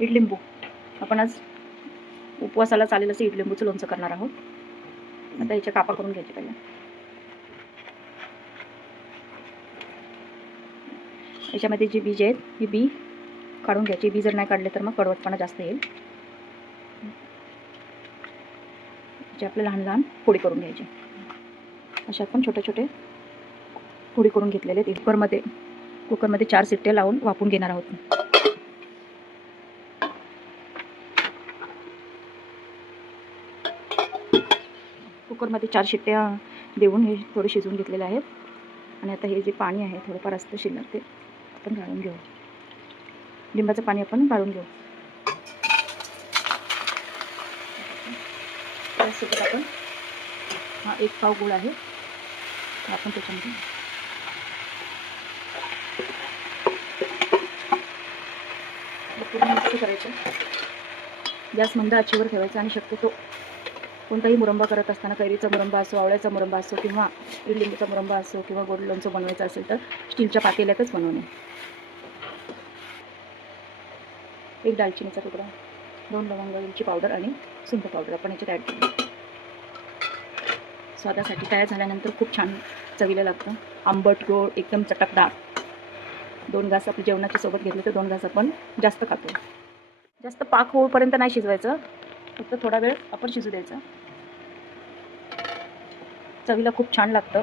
इडलिंबू आपण आज उपवासाला चालेल असं इडलिंबूचं लोणचं करणार आहोत. आता याच्या कापा करून घ्यायचे पहिला. याच्यामध्ये जी बीज आहेत ही बी काढून घ्यायची. बी जर नाही काढले तर मग कडवटपणा जास्त येईल. जे आपले लहान लहान फोडी करून घ्यायचे. अशा आपण छोटे छोटे फोडी करून घेतलेले आहेत. कुकरमध्ये 4 शिट्ट्या लावून वाफवून घेणार आहोत. कुकरमध्ये 4 शिट्ट्या देऊन हे थोडे शिजवून घेतलेले आहेत. आणि आता हे जे पाणी आहे थोडंफार असतं शिल्लक ते आपण गाळून घेऊ. लिंबाचं पाणी आपण गाळून घेऊ. त्यासोबत आपण हा 1 पाव गूळ आहे आपण त्याच्यामध्ये पूर्ण मिक्स करायचं. गॅस मंद आचेवर ठेवायचा आणि शक्यतो कोणताही मुरंबा करत असताना कैरीचा मुरंबा असो, आवळ्याचा मुरंबा असो किंवा इडलिंबूचा मुरंबा असो किंवा गोड लोणचं बनवायचं असेल तर स्टीलच्या पातेल्यातच बनवणे. 1 दालचिनीचा तुकडा, 2 लवंग, वेलची पावडर आणि सुंठ पावडर आपण याच्यात ॲड केली. स्वादासाठी तयार झाल्यानंतर खूप छान चवीला लागतं. आंबट गोड एकदम चटकदार. 2 घास आपल्या जेवणाच्या सोबत घेतले तर 2 घास आपण जास्त खातो. जास्त पाक होईपर्यंत नाही शिजवायचं, फक्त थोडा वेळ आपण शिजू द्यायचं. चवीला खूप छान लागतं.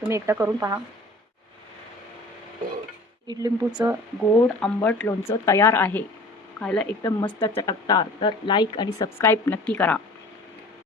तुम्ही एकदा करून पहा. इडलिंबूचं गोड आंबट लोणचं तयार आहे. खायला एकदम मस्त चटकदार. तर लाईक आणि सबस्क्राईब नक्की करा.